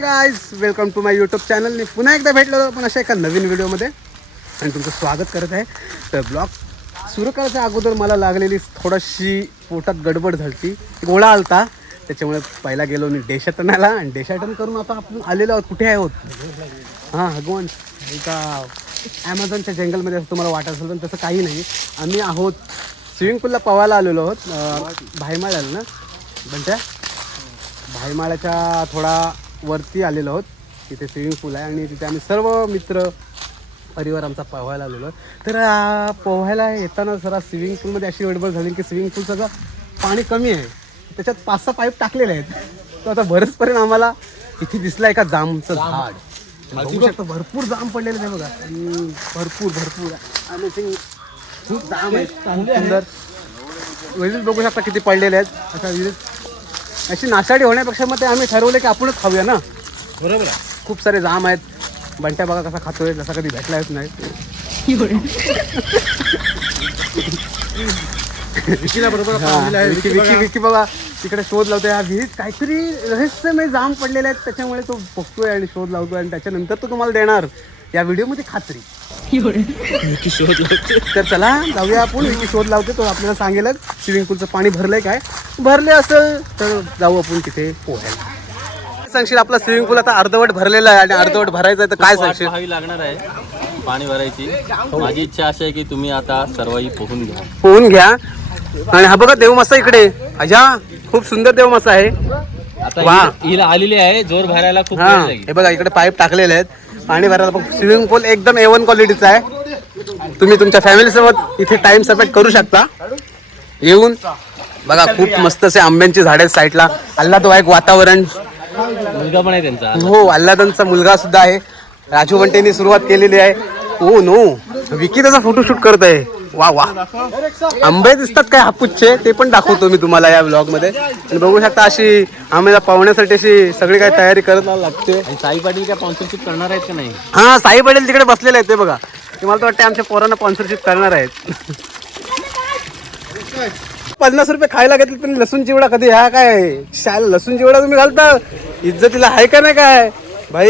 Guys welcome to my YouTube channel. मी पुन्हा एकदा भेटलो पण अशा एका नवीन व्हिडिओमध्ये आणि तुमचं स्वागत करत आहे. तर ब्लॉग सुरू करायच्या अगोदर मला लागलेली थोडीशी पोटात गडबड झाली. गोळा आलता त्याच्यामुळे पहिला गेलो मी देशाटन आला आणि देशाटन करून आता आपण आलेलो आहोत. कुठे आहोत? हां हगवंत एका ॲमेझॉनच्या जंगलमध्ये असं तुम्हाला वाटत असेल पण तसं काही नाही. आम्ही आहोत स्विमिंग पूलला पवायला आलेलो आहोत. भाईमाळ्याला ना बनत्या भाईमाळ्याच्या थोडा वरती आलेलो आहोत. तिथे स्विमिंग पूल आहे आणि तिथे आम्ही सर्व मित्र परिवार आमचा पोहायला आलेलो आहे. तर पोहायला येताना जरा स्विमिंग पूलमध्ये अशी गडबड झाली की स्विमिंग पूल सगळं पाणी कमी आहे. त्याच्यात 5-6 पाईप टाकलेले आहेत. तर आता बरेचपर्यंत आम्हाला इथे दिसलं एका जामचं झाड. बघू शकता भरपूर जाम पडलेले आहे बघा. भरपूर आणि खूप जाम आहेत. खूप सुंदर विहिरीत बघू शकता किती पडलेले आहेत. अशा विहिरीत अशी नाशाडी होण्यापेक्षा मग ते आम्ही ठरवले की आपणच खाऊया ना. बरोबर आहे. खूप सारे जाम आहेत. बंट्या बघा कसा खातोय जसा कधी भेटला येत नाही. विकी बघा तिकडे शोध लावतोय. या विहिरीत काहीतरी रहस्यमय जाम पडलेले आहेत त्याच्यामुळे तो बघतोय आणि शोध लावतोय आणि त्याच्यानंतर तो तुम्हाला देणार या व्हिडिओमध्ये खात्री. शोध लावते तर चला जाऊया आपण. विकी शोध लावते तो आपल्याला सांगेलच स्विमिंग पूलचं पाणी भरलंय काय. भरले असेल तर जाऊ आपण तिथे पोहायला. सांगशील आपला स्विमिंग पूल आता अर्धवट भरलेला आहे आणि अर्धवट भरायचं आहे तर काय सांगशील? पाहावी लागणार आहे पाणी भरायची. माझी इच्छा अशी आहे की तुम्ही आता सर्वही पोहून घ्या. आणि हा बघा देवमासा इकडे अजा खूप सुंदर देवमासा आहे. आता हिला आलेली आहे जोर भरायला खूप वेळ लागेल. हे बघा इकडे पाईप टाकलेले आहेत पाणी भरायला. पण स्विमिंग पूल एकदम A1 क्वालिटीचा आहे. तुम्ही तुमच्या फॅमिली सोबत इथे टाइम स्पेंड करू शकता येऊन. बघा खूप मस्त असे आंब्यांची झाडे आहेत साईडला. आल्हाददायक वातावरण. मुलगा पण आहे त्यांचा. हो आल्हादांचा मुलगा सुद्धा आहे. राजू बंटेंनी सुरुवात केलेली आहे. ओ नो विकी त्याचा फोटोशूट करत आहे. वा वा आंबे दिसतात काय हापूसचे ते पण दाखवतो मी तुम्हाला या ब्लॉग मध्ये. आणि बघू शकता अशी आम्हाला पाहुण्यासाठी अशी सगळी काही तयारी करायला लागते. साई पाटील काय स्पॉन्सरशिप करणार आहेत का नाही? हा साई पाटील तिकडे बसलेले आहेत ते बघा. ते मला तर वाटतं आमच्या पोरांना स्पॉन्सरशिप करणार आहेत. 50 रुपये खायला घेतले पण लसूण चिवडा कधी ह्या काय लसूण चिवडा तुम्ही घालता इज्जतीला आहे का नाही काय भाई?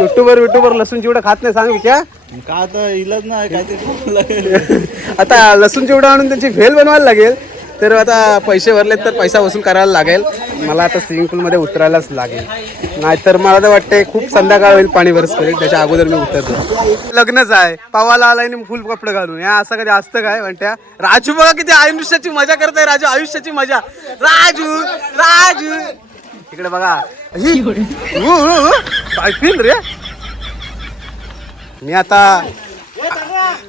युट्यूबर लसूण चिवडा खात नाही सांग क्या का आता इलाज नाही काहीतरी. आता लसूण चिवडा आणून त्यांची भेल बनवायला लागेल. तर आता पैसे भरलेत तर पैसा वसूल करायला लागेल. मला आता स्विमिंग पूलमध्ये उतरायलाच लागेल नाहीतर मला तर वाटते खूप संध्याकाळ होईल पाणी बरस करेल. त्याच्या अगोदर मी उतरतो. लग्नच आहे पावाला आलाय आणि फुल कपडे घालून या असं कधी असतं काय म्हणत्या. राजू बघा किती आयुष्याची मजा करताय. राजू आयुष्याची मजा. राजू इकडे बघा काय फील रे. मी आता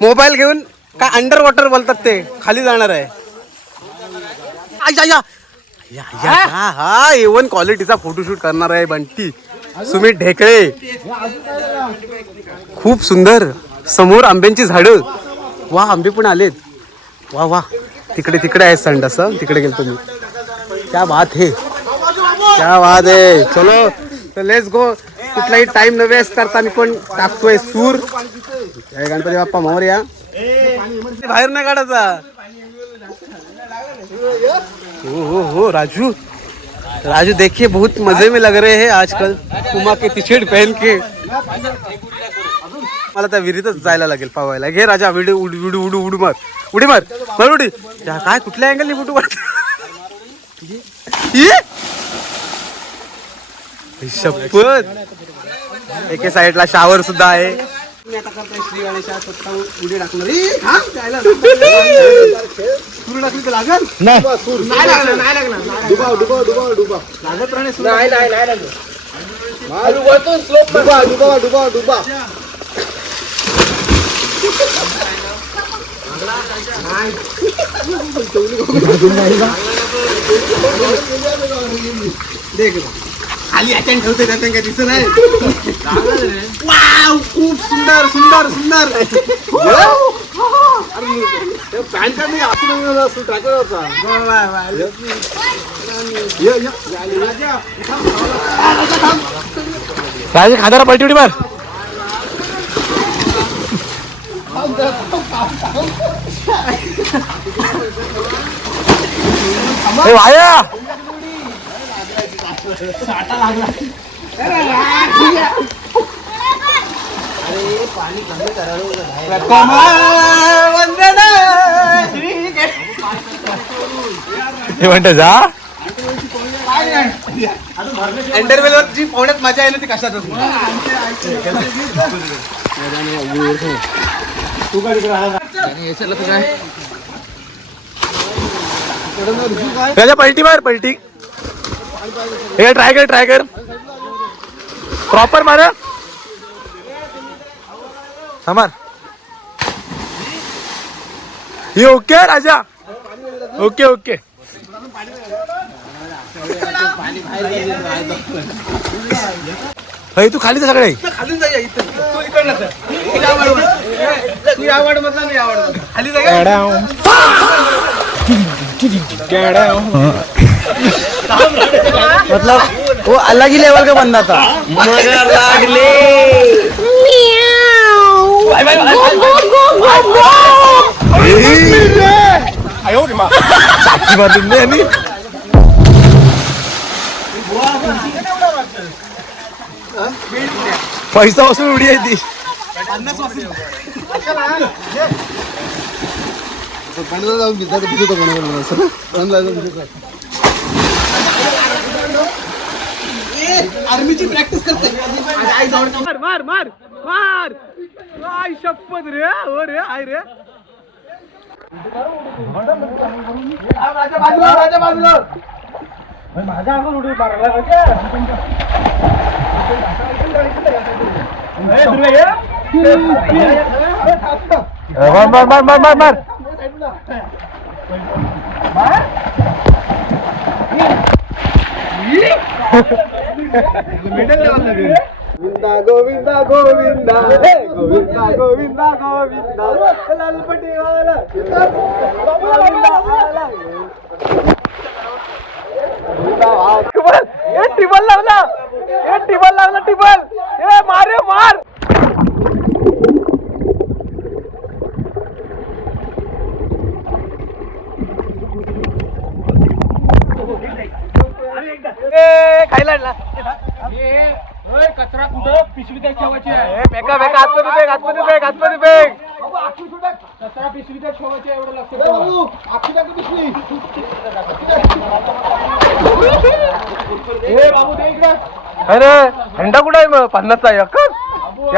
मोबाईल घेऊन काय अंडर वॉटर बोलतात ते खाली जाणार आहे. हा A1 क्वालिटीचा फोटोशूट करणार आहे बंटी सुमित ढेकळे. खूप सुंदर समोर आंब्यांची झाडं. वा आंबे पण आलेत. वा तिकडे आहे संडास. तिकडे गेलो मी. क्या बात है. चलो तर लेट्स गो. कुठलाही टाइम न वेस्ट करता मी पण टाकतोय सूर. जय गणपती बाप्पा मोरया. बाहेर नाही काढायचा. हो राजू देखिए बहुत मजे में लग रहे हैं आजकल पुमा के टी शर्ट पहन के. मला त्या विहिरीतच जायला लागेल पावायला. घे राजा व्हिडिओ उडी मार उडी काय कुठल्या अँगलनी फोटो मारत. शपथ एके साईडला शावर सुद्धा आहे. मी आता करतोय श्री गणेशा स्वतः उडी टाकणार. सूर टाकली तर लागल नाही डुबा लागत राहणे डुबा. खाली अटेंड ठेवते त्याच्या काय दिसत नाही. वाव खूप सुंदर पॅन्ट नाही आपण टाकत राजे खादारा पलटी उडी मार. वाया हे म्हणते जा इंटरव्ह्यूवर जी पोहण्यात मजा आहे ना ती कशातच राजा पलटी मार पलटी हे ट्राय कर प्रॉपर मार हा मार हे ओके राजा ओके तू खाली तर सगळे खाली जाऊया इथं तू इकडनं चल. तू या वार्ड मधला मी या वार्ड मधला खाली मतलब वो अलग ही लेवल का बंदा था मगर लागले साक्षी मार दिली यांनी. पैसा वसूल उडी आहे ती आर्मीची प्रॅक्टिस करते मार मार मार मार आई शपथ रे हो रे आय रे राजा बाजूला माझ्या अंगावर उडी मारला मार गोविंदा गोविंदा गोविंदा गोविंदा गोविंदा गोविंदा लालपटीवाला टिबल लावला टिबल मार खायला कचरा कुठं पिशवी ठेवायची आहे आतमध्ये बेग कचरा पिशवी ठेवायची एवढं लक्षात बाबू दे इकडे अरे हंडा कुठं आहे मग 50चा या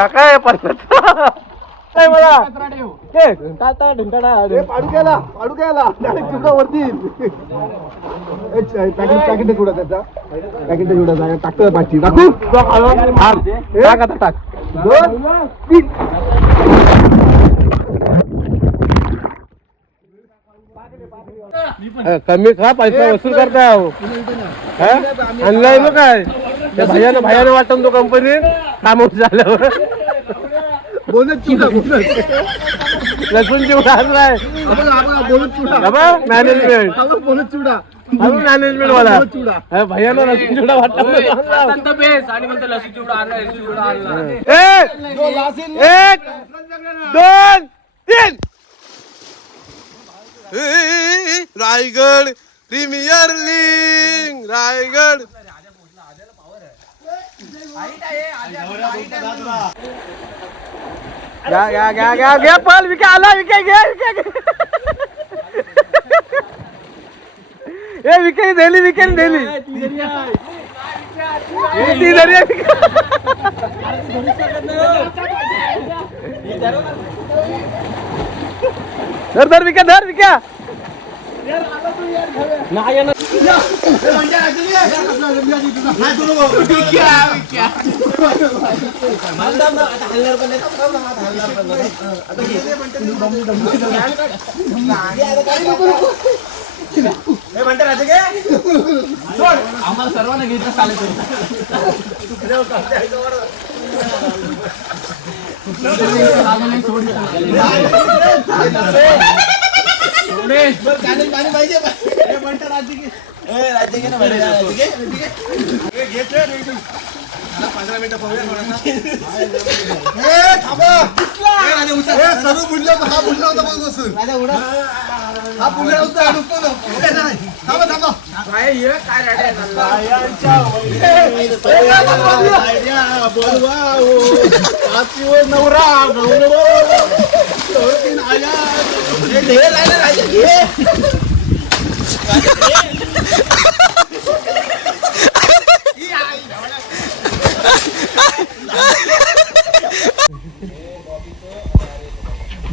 काय 50चा काय मला पाडू गेला वरती पॅकेट जुडा त्याचा पॅकेट जुडा टाकतो पाचशे टाकू टाक आता टाक 2 3 कमी खा पैसा वसूल करता आणलाय ना काय भैयानं वाटून तो कंपनीत काम झाल्यावर बोनस चुडा लसूण चिवडा आणलाय मॅनेजमेंट बोनस चुडा मॅनेजमेंट वाला भैयानं लसूण चिवडा वाटला आणि म्हणतो लसूण चिवडा आणला 1 2 3 रायगड प्रीमियर लीग रायगड घ्या पल विके आला विके घे विके दिली ती जरी धर विक्या आम्हाला सर्वांना घ्यायचं चालेल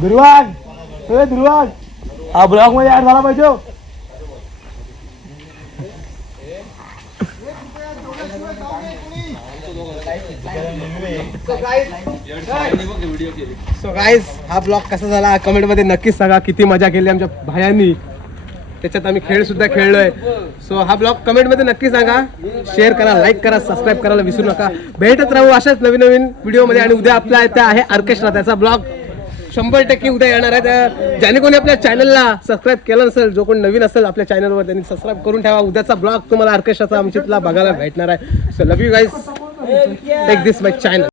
ध्रुवाग ध्रुवाग हा ब्लॉग मध्ये ऍड झाला पाहिजे. सो गाईज हा ब्लॉग कसा झाला कमेंट मध्ये नक्कीच सांगा. किती मजा केली आमच्या भायांनी, त्याच्यात आम्ही खेळ सुद्धा खेळलोय. सो हा ब्लॉग कमेंट मध्ये नक्की सांगा. शेअर करा, लाईक करा, सबस्क्राईब करायला विसरू नका. भेटत राहू अशाच नवीन नवीन व्हिडिओ मध्ये. आणि उद्या आपला इथे आहे ऑर्केस्ट्रा, त्याचा ब्लॉग 100% उद्या येणार आहे. ज्याने कोणी आपल्या चॅनलला सबस्क्राईब केलं नसेल, जो कोणी नवीन असेल आपल्या चॅनलवर, त्यांनी सबस्क्राईब करून ठेवा. उद्याचा ब्लॉग तुम्हाला ऑर्केस्ट्राचा आमच्यातला बघायला भेटणार आहे. So love you guys, take this my channel.